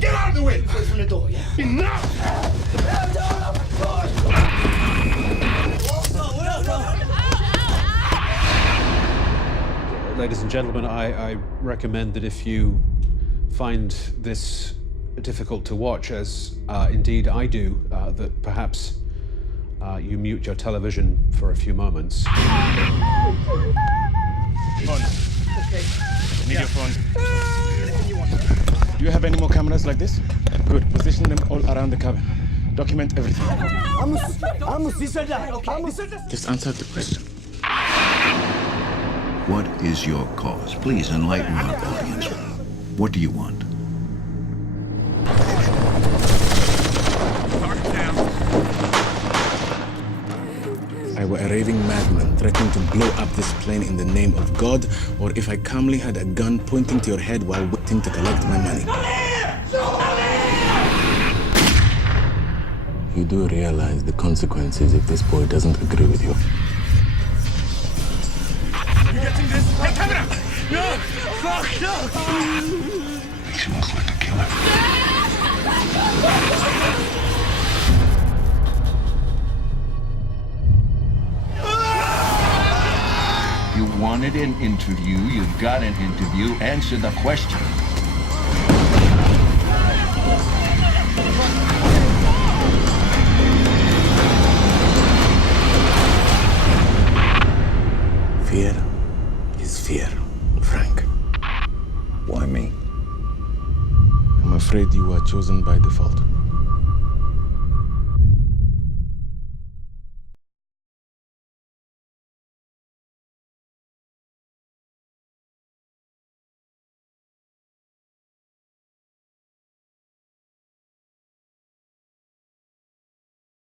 Get out of the way! Away from the door, yeah? Enough! Ladies and gentlemen, I recommend that if you find this difficult to watch, as indeed I do, that perhaps you mute your television for a few moments. Phone. Okay. Need your phone. Do you have any more cameras like this? Good. Position them all around the cabin. Document everything. Just answer the question. What is your cause? Please enlighten our audience. What do you want? I were a raving madman threatening to blow up this plane in the name of God, or if I calmly had a gun pointing to your head while waiting to collect my money. You do realize the consequences if this boy doesn't agree with you. You getting this? Hey, camera! No! Fuck, no! Makes you look like a killer. You wanted an interview, you got an interview, answer the question. Fear is fear, Frank. Why me? I'm afraid you were chosen by default.